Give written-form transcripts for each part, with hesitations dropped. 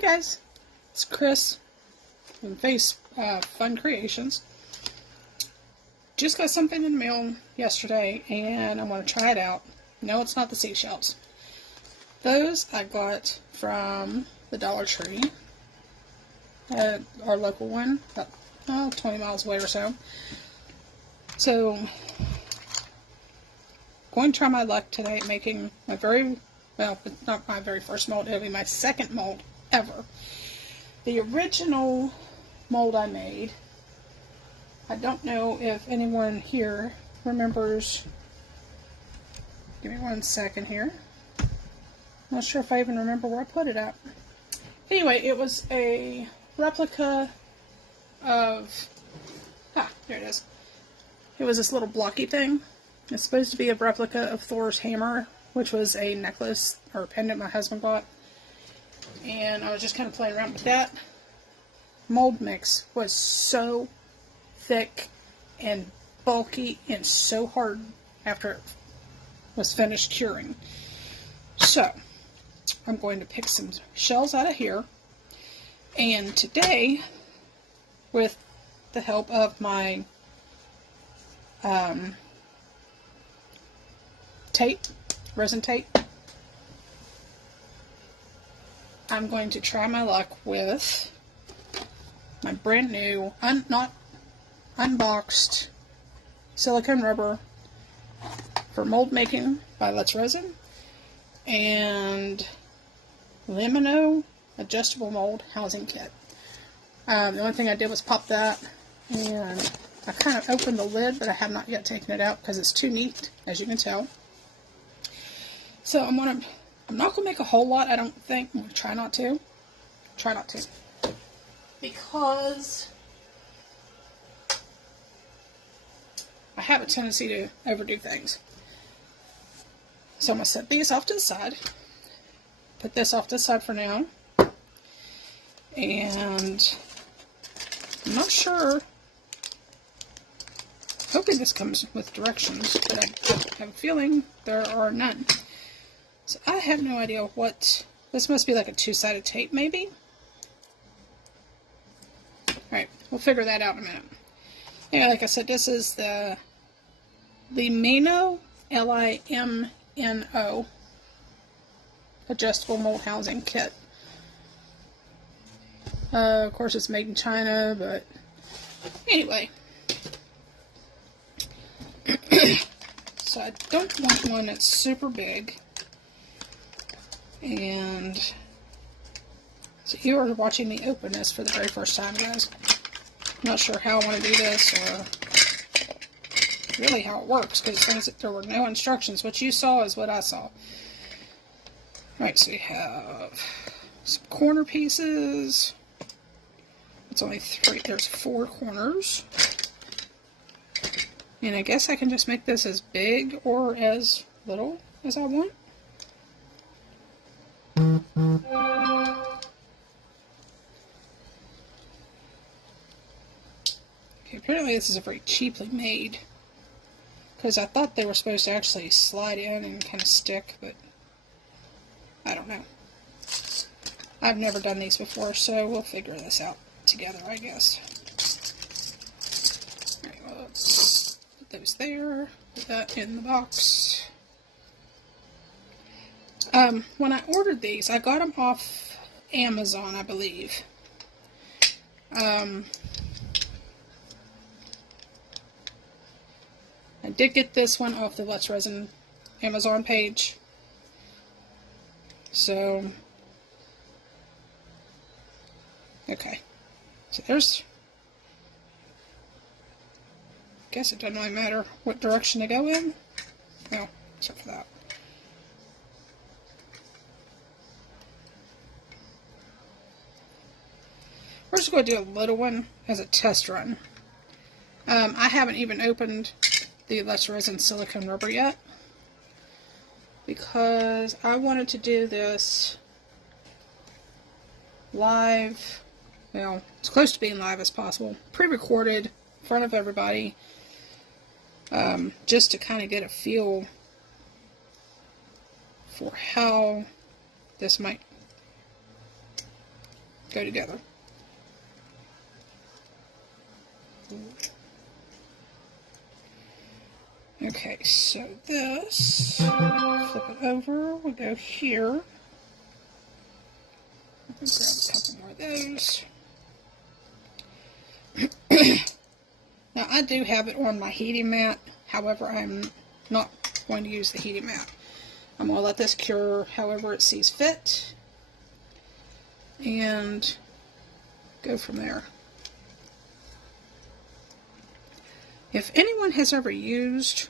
Hi guys, it's Chris from Fun Creations. Just got something in the mail yesterday and I want to try it out. No, it's not the seashells. Those I got from the Dollar Tree, our local one, about 20 miles away or so. So, going to try my luck today making my it's not my very first mold, it'll be my second mold ever. The original mold I made, I don't know if anyone here remembers. Give me 1 second here. Not sure if I even remember where I put it at. Anyway, it was a replica of, there it is. It was this little blocky thing. It's supposed to be a replica of Thor's hammer, which was a necklace or a pendant my husband bought. And I was just kind of playing around with that. Mold mix was so thick and bulky and so hard after it was finished curing. So, I'm going to pick some shells out of here. And today, with the help of my resin tape, I'm going to try my luck with my brand new, not unboxed silicone rubber for mold making by Let's Resin, and Limino adjustable mold housing kit. The only thing I did was pop that, and I kind of opened the lid, but I have not yet taken it out because it's too neat, as you can tell. So I'm not going to make a whole lot, I don't think. I'm going to try not to. Because I have a tendency to overdo things. So I'm going to set these off to the side. Put this off to the side for now. And I'm not sure. Hoping this comes with directions, but I have a feeling there are none. So I have no idea what, this must be like a two-sided tape maybe? Alright, we'll figure that out in a minute. Anyway, like I said, this is the Limino, L-I-M-N-O, adjustable mold housing kit. Of course it's made in China, but anyway. So I don't want one that's super big. And so you are watching me open this for the very first time, guys. I'm not sure how I want to do this, or really how it works, because there were no instructions. What you saw is what I saw. Right, so we have some corner pieces. It's only 3, there's 4 corners. And I guess I can just make this as big or as little as I want. Okay, apparently this is a very cheaply made, because I thought they were supposed to actually slide in and kind of stick, but I don't know. I've never done these before, so we'll figure this out together, I guess. Alright, well, let's put those there, put that in the box. When I ordered these, I got them off Amazon, I believe. I did get this one off the Let's Resin Amazon page. So, okay. So there's, I guess it doesn't really matter what direction to go in. No, except for that. We're just going to do a little one as a test run. I haven't even opened the Let's Resin silicone rubber yet, because I wanted to do this live, well, as close to being live as possible, pre-recorded in front of everybody, just to kind of get a feel for how this might go together. Okay, so this, flip it over, we'll go here. Grab a couple more of those. Now, I do have it on my heating mat, however, I'm not going to use the heating mat. I'm going to let this cure however it sees fit, and go from there. If anyone has ever used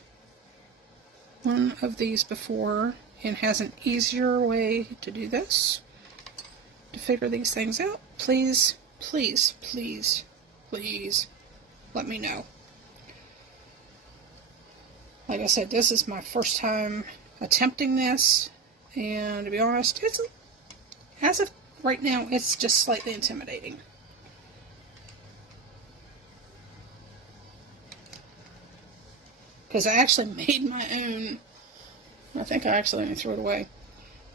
one of these before and has an easier way to do this, to figure these things out, please, please, please, please let me know. Like I said, this is my first time attempting this, and to be honest, as of right now, it's just slightly intimidating. Because I actually made my own, I think I actually threw it away.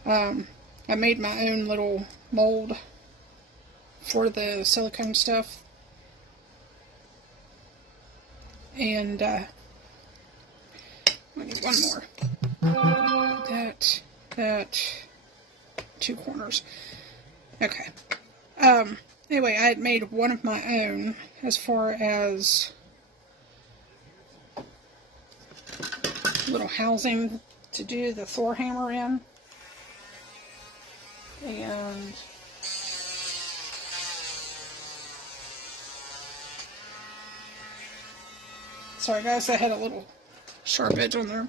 I made my own little mold for the silicone stuff. And I need one more. That, 2 corners. Okay. Anyway, I had made one of my own as far as little housing to do the Thor hammer in. And sorry guys, I had a little sharp edge on there.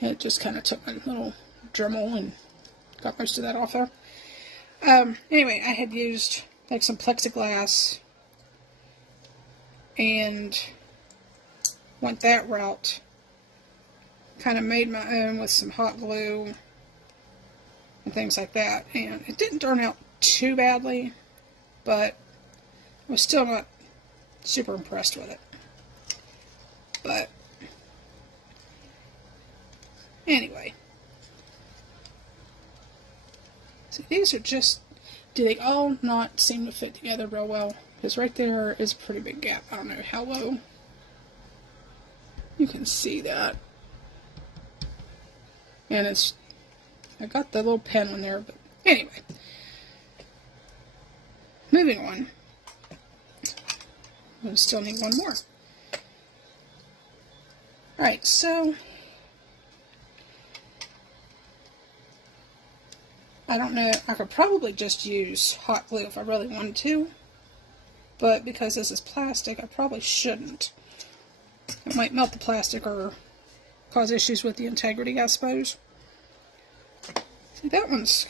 It just kind of took my little Dremel and got most of that off there. Anyway, I had used like some plexiglass and went that route. Kind of made my own with some hot glue and things like that. And it didn't turn out too badly, but I was still not super impressed with it. But anyway, so these are just, do they all not seem to fit together real well? Because right there is a pretty big gap. I don't know how low you can see that. And it's, I got the little pen on there, but anyway. Moving on. We still need one more. Alright, so I don't know, I could probably just use hot glue if I really wanted to, but because this is plastic, I probably shouldn't. It might melt the plastic or cause issues with the integrity, I suppose. See, that one's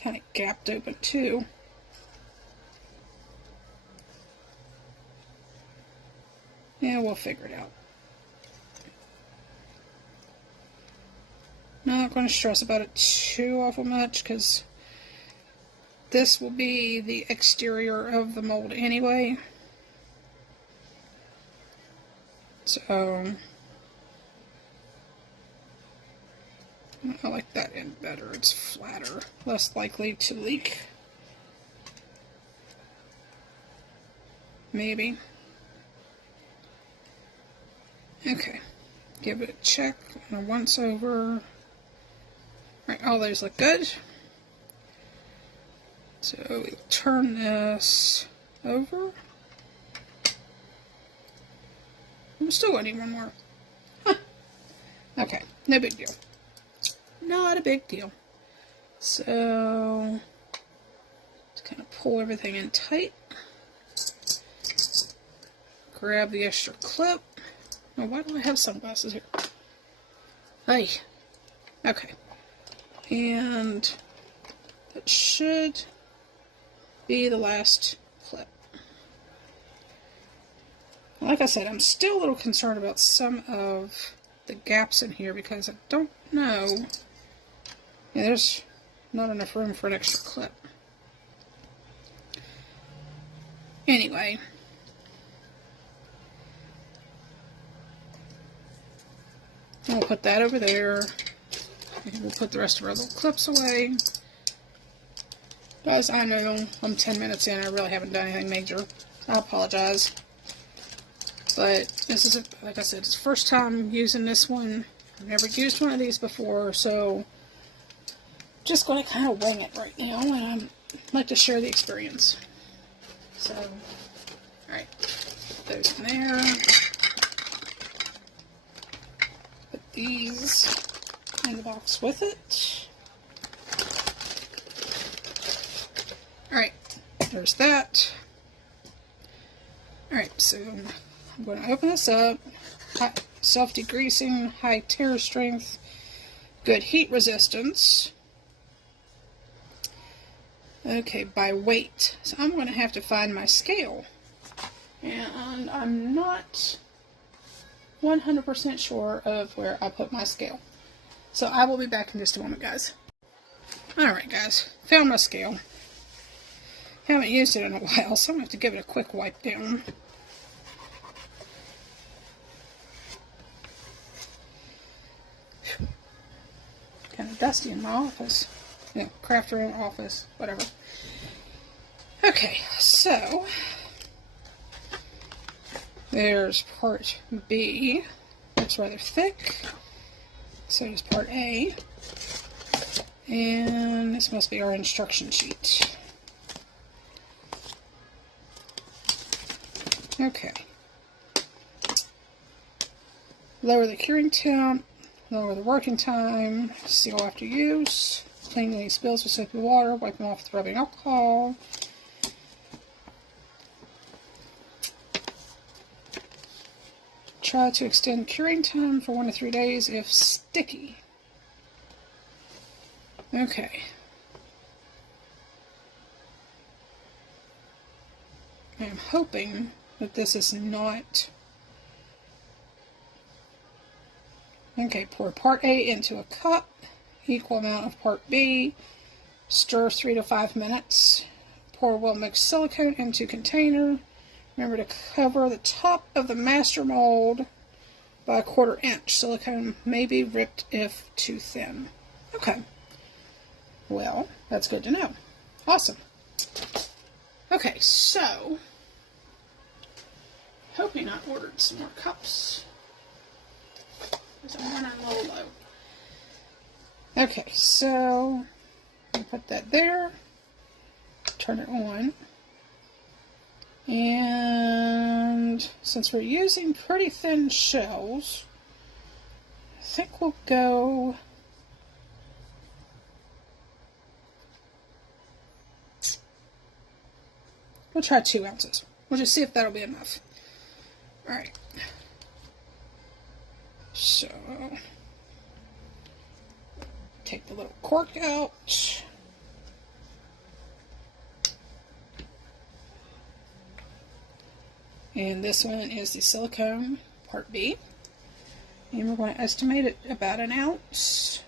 kind of gapped open too. Yeah, we'll figure it out. Not going to stress about it too awful much, because this will be the exterior of the mold anyway. So I like that end better. It's flatter, less likely to leak. Maybe. Okay. Give it a check on a once over. Alright, all those look good. So we'll turn this over. I'm still going to need one more. Huh. Okay, no big deal. Not a big deal. So, just kind of pull everything in tight. Grab the extra clip. Oh, why do I have sunglasses here? Hey. Okay. And that should be the last clip. Like I said, I'm still a little concerned about some of the gaps in here because I don't know. Yeah, there's not enough room for an extra clip. Anyway. We'll put that over there. And we'll put the rest of our little clips away. Guys, I know I'm 10 minutes in. I really haven't done anything major. I apologize. But this is, like I said, it's the first time using this one. I've never used one of these before, so just going to kind of wing it right now, and I'd like to share the experience. So, alright, put those in there. Put these in the box with it. Alright, there's that. Alright, so I'm going to open this up. Self-degreasing, high tear strength, good heat resistance. Okay, by weight. So I'm going to have to find my scale. And I'm not 100% sure of where I put my scale. So I will be back in just a moment, guys. Alright, guys. Found my scale. Haven't used it in a while, so I'm going to have to give it a quick wipe down. Kind of dusty in my office. You know, craft room, office, whatever. Okay, so there's part B. It's rather thick. So does part A. And this must be our instruction sheet. Okay. Lower the curing temp. Lower the working time, seal after use, clean any spills with soapy water, wipe them off with rubbing alcohol. Try to extend curing time for 1 to 3 days if sticky. Okay. I'm hoping that this is not... Okay, pour part A into a cup, equal amount of part B, stir 3 to 5 minutes, pour well mixed silicone into container. Remember to cover the top of the master mold by 1/4 inch. Silicone may be ripped if too thin. Okay, well, that's good to know. Awesome. Okay, so, hoping I ordered some more cups. I'm running a little low. Okay, so I'll put that there, turn it on, and since we're using pretty thin shells, I think we'll go we'll try 2 ounces. We'll just see if that'll be enough. Alright. So, take the little cork out. And this one is the silicone, part B. And we're going to estimate it about 1 ounce.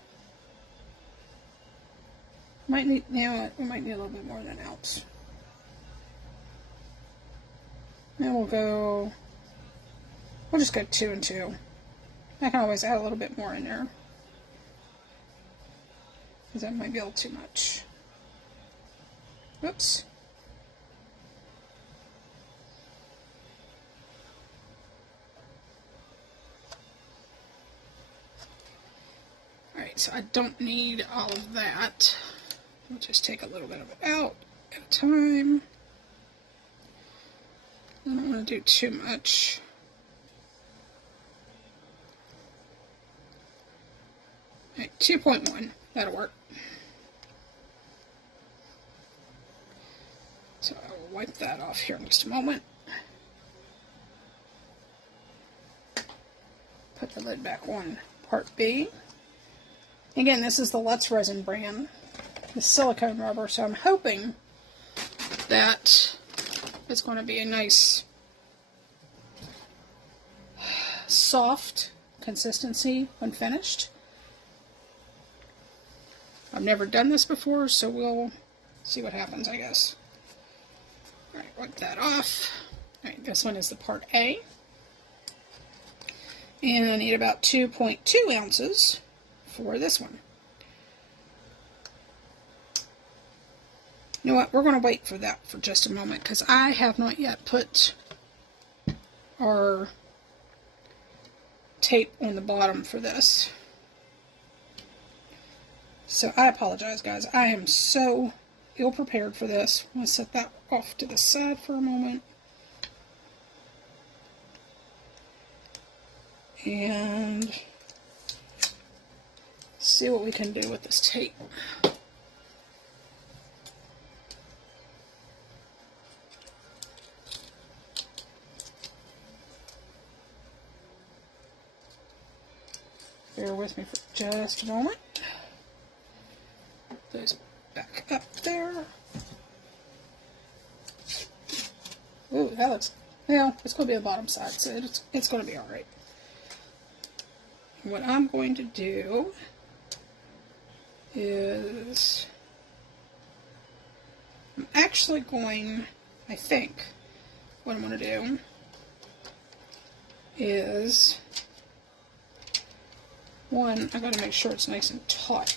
Might need, we might need a little bit more than 1 ounce. Then we'll just go 2 and 2. I can always add a little bit more in there, because that might be a little too much. Oops. Alright, so I don't need all of that. We'll just take a little bit of it out at a time. I don't want to do too much. Alright, 2.1. That'll work. So I will wipe that off here in just a moment. Put the lid back on part B. Again, this is the Let's Resin brand, the silicone rubber, so I'm hoping that it's going to be a nice soft consistency when finished. I've never done this before, so we'll see what happens, I guess. Alright, wipe that off. Alright, this one is the part A. And I need about 2.2 ounces for this one. You know what? We're going to wait for that for just a moment because I have not yet put our tape on the bottom for this. So I apologize, guys. I am so ill prepared for this. I'm going to set that off to the side for a moment. And see what we can do with this tape. Bear with me for just a moment. Put those back up there. Ooh, that looks, well, it's going to be the bottom side, so it's going to be alright. What I'm going to do is, I'm actually going, I think, what I'm going to do is, one, I got to make sure it's nice and taut.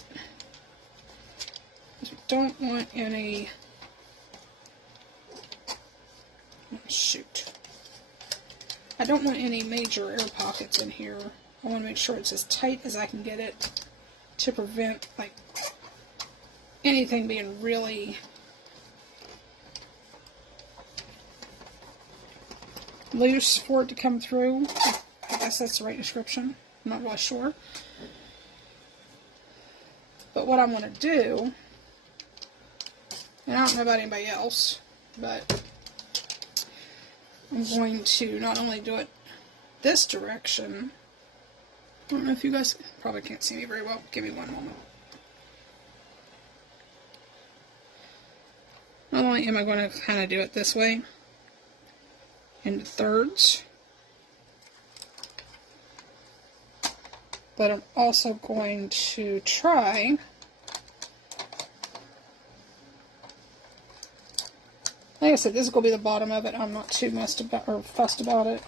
Because we don't want any, oh, shoot. I don't want any major air pockets in here. I want to make sure it's as tight as I can get it to prevent, like, anything being really loose for it to come through. I guess that's the right description. I'm not really sure. But what I'm going to do, and I don't know about anybody else, but I'm going to not only do it this direction. I don't know if you guys probably can't see me very well. Give me one moment. Not only am I going to kind of do it this way, into thirds, but I'm also going to try like I said, this is going to be the bottom of it. I'm not too fussed about it.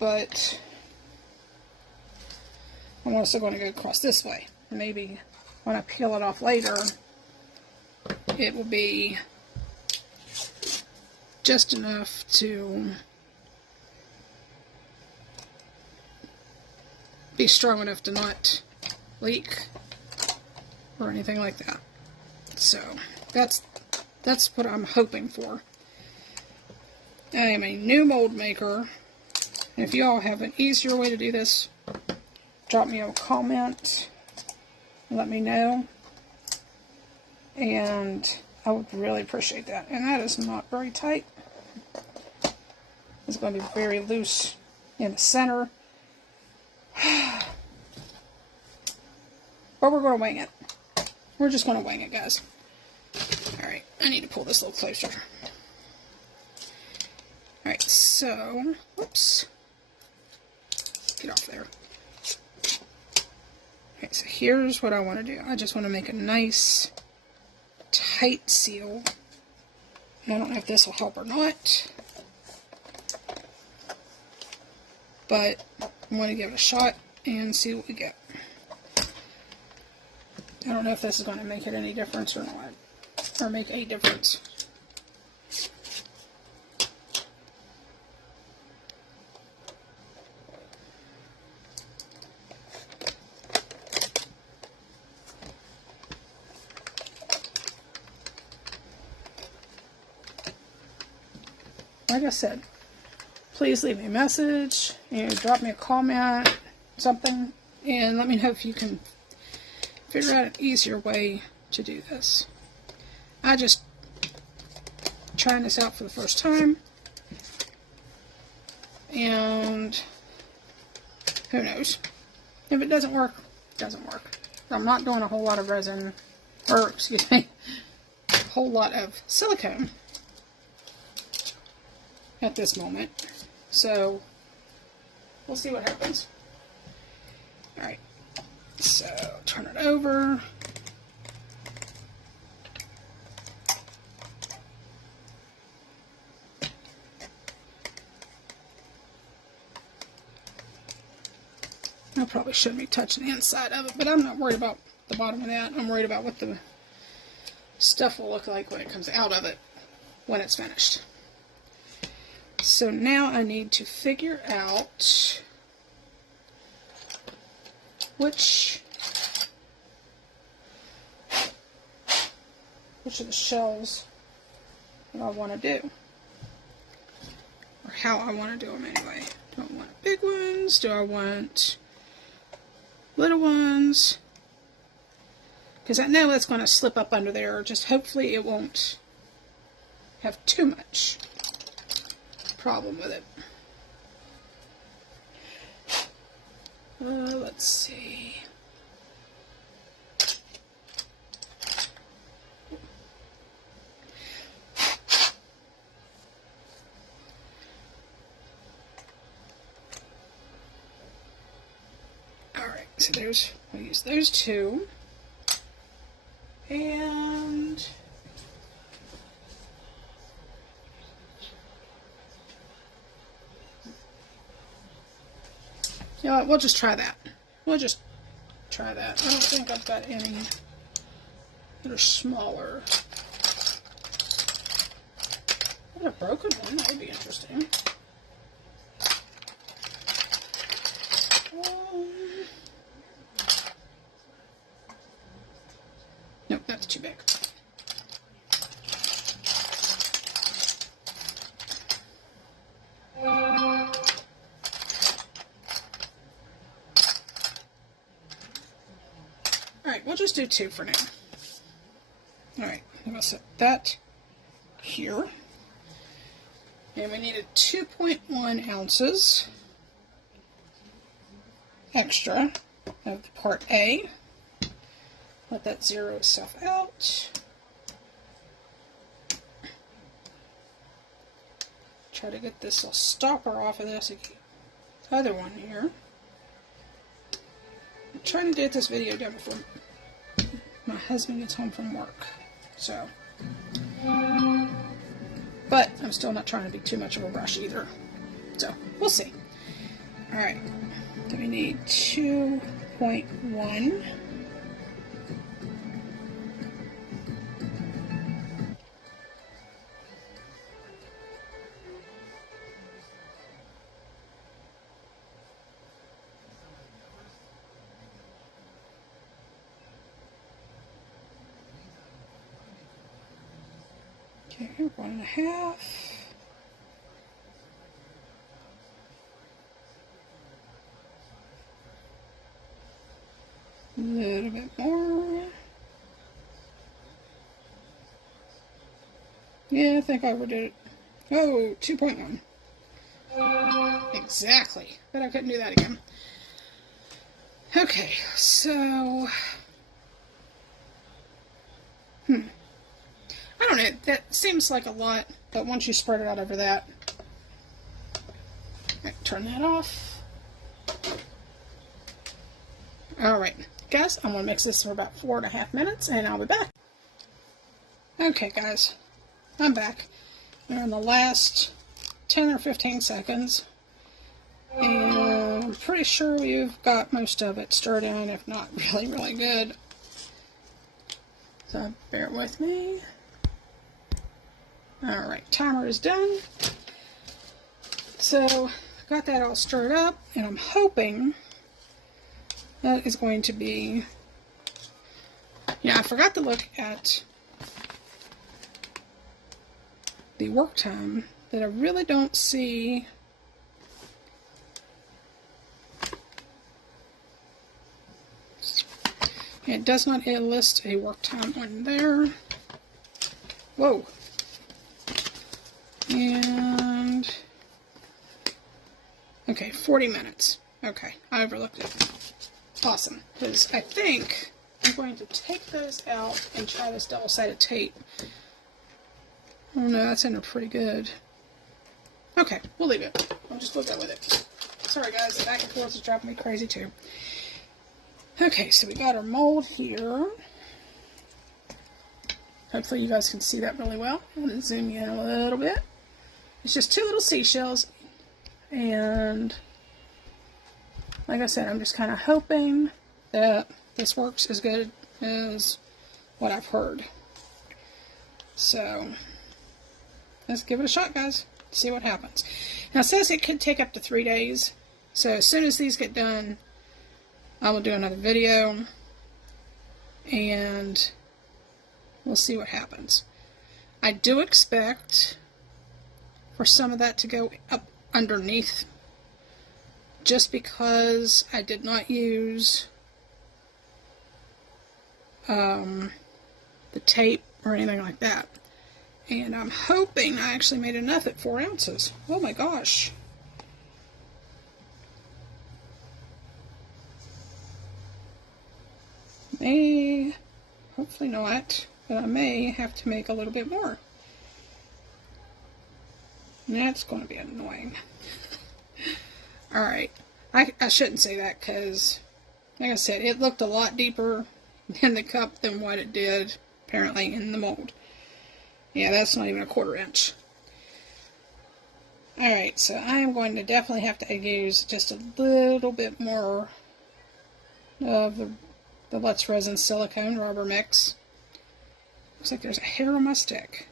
But I'm also going to go across this way. Maybe when I peel it off later, it will be just enough to be strong enough to not leak or anything like that. So that's what I'm hoping for. I am a new mold maker, and if you all have an easier way to do this, drop me a comment and let me know, and I would really appreciate that. And that is not very tight. It's going to be very loose in the center. But we're going to wing it. We're just going to wing it, guys. Alright, I need to pull this a little closer. Alright, so, whoops. Get off there. Alright, so here's what I want to do. I just want to make a nice, tight seal. I don't know if this will help or not, but I'm going to give it a shot and see what we get. I don't know if this is going to make it any difference or not, or make a difference. Like I said, please leave me a message, drop me a comment, something, and let me know if you can figure out an easier way to do this. I just trying this out for the first time, and who knows? If it doesn't work, it doesn't work. I'm not doing a whole lot of resin, or excuse me, a whole lot of silicone at this moment, so we'll see what happens. Alright, so turn it over. I probably shouldn't be touching the inside of it, but I'm not worried about the bottom of that. I'm worried about what the stuff will look like when it comes out of it when it's finished. So now I need to figure out which of the shells that I want to do, or how I want to do them anyway. Do I want big ones? Do I want little ones? Because I know it's going to slip up under there. Just hopefully it won't have too much problem with it. Let's see. Alright, so there's, I'll use those two. And you know what, we'll just try that. We'll just try that. I don't think I've got any that are smaller. What, a broken one? That would be interesting. Nope, that's too big. Alright, we'll just do two for now. Alright, I'm going to set that here. And we needed 2.1 ounces extra of part A. Let that zero itself out. Try to get this little stopper off of this other one here. I'm trying to get this video done before my husband gets home from work. So, but I'm still not trying to be too much of a rush either. So, we'll see. Alright, then we need 2.1. Okay, 1.5. A little bit more. Yeah, I think I overdid it. Oh, 2.1. Exactly. But I couldn't do that again. Okay, so I don't know, that seems like a lot, but once you spread it out over that, right, turn that off. Alright, guys, I'm going to mix this for about 4.5 minutes, and I'll be back. Okay, guys, I'm back. We're in the last 10 or 15 seconds, and I'm pretty sure we've got most of it stirred in, if not really, really good. So, bear with me. Alright, timer is done. So, got that all stirred up, and I'm hoping that is going to be... Yeah, I forgot to look at the work time, but I really don't see... It does not list a work time on there. Whoa. And, okay, 40 minutes. Okay, I overlooked it. Awesome, because I think I'm going to take those out and try this double-sided tape. Oh no, that's in there pretty good. Okay, we'll leave it. I'll just go with it. Sorry guys, the back and forth is driving me crazy too. Okay, so we got our mold here. Hopefully you guys can see that really well. I'm going to zoom in a little bit. It's just two little seashells, and like I said, I'm just kind of hoping that this works as good as what I've heard. So let's give it a shot, guys. See what happens. Now it says it could take up to 3 days. So as soon as these get done, I will do another video and we'll see what happens. I do expect for some of that to go up underneath, just because I did not use the tape or anything like that. And I'm hoping I actually made enough at 4 ounces. Oh my gosh. Hopefully not, but I may have to make a little bit more. And that's going to be annoying. Alright, I shouldn't say that because, like I said, it looked a lot deeper in the cup than what it did, apparently, in the mold. Yeah, that's not even a 1/4 inch. Alright, so I am going to definitely have to use just a little bit more of the Let's Resin silicone rubber mix. Looks like there's a hair on my stick.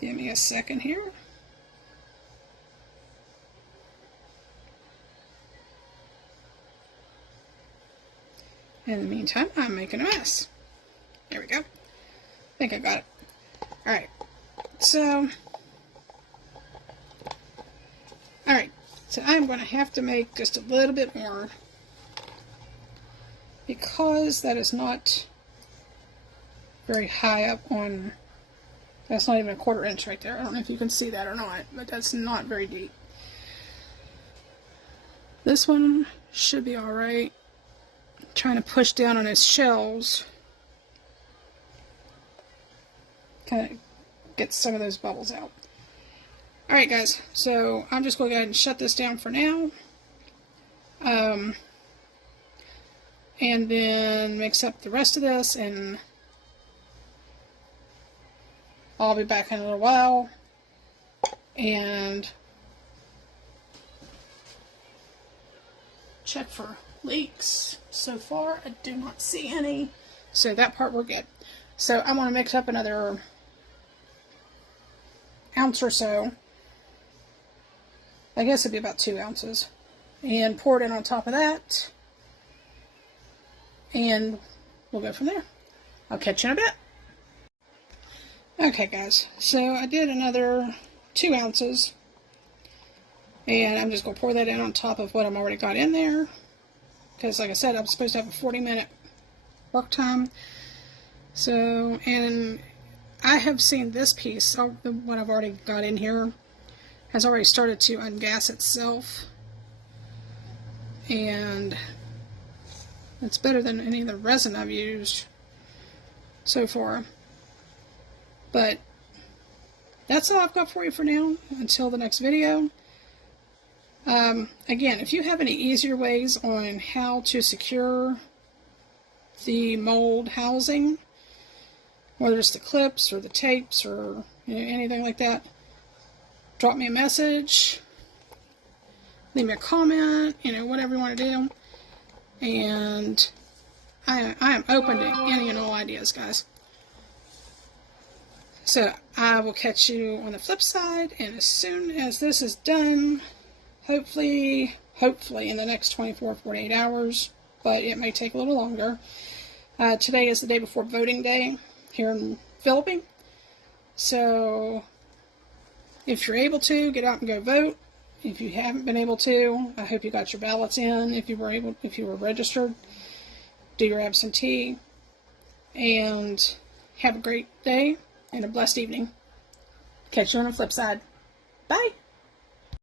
Give me a second here. In the meantime, I'm making a mess. There we go. I think I got it. Alright, so I'm going to have to make just a little bit more, because that is not very high up on, that's not even a 1/4 inch right there. I don't know if you can see that or not, but that's not very deep. This one should be alright. Trying to push down on his shells, kind of get some of those bubbles out. Alright guys, so I'm just going to go ahead and shut this down for now. And then mix up the rest of this, and I'll be back in a little while and check for leaks. So far I do not see any, so that part we're good. So I'm going to mix up another ounce or so, I guess it'd be about 2 ounces, and pour it in on top of that, and we'll go from there. I'll catch you in a bit. Okay guys, so I did another 2 ounces, and I'm just going to pour that in on top of what I've already got in there, because like I said, I'm supposed to have a 40-minute work time. So, and I have seen this piece, what I've already got in here, has already started to ungas itself, and it's better than any of the resin I've used so far. But that's all I've got for you for now, until the next video. Again, if you have any easier ways on how to secure the mold housing, whether it's the clips or the tapes or anything like that, drop me a message, leave me a comment, whatever you want to do. And I am open to any and all ideas, guys. So I will catch you on the flip side, and as soon as this is done, hopefully in the next 24, 48 hours, but it may take a little longer. Today is the day before voting day here in Philippines. So if you're able to, get out and go vote. If you haven't been able to, I hope you got your ballots in. If you were registered, do your absentee, and have a great day and a blessed evening. Catch you on the flip side. Bye.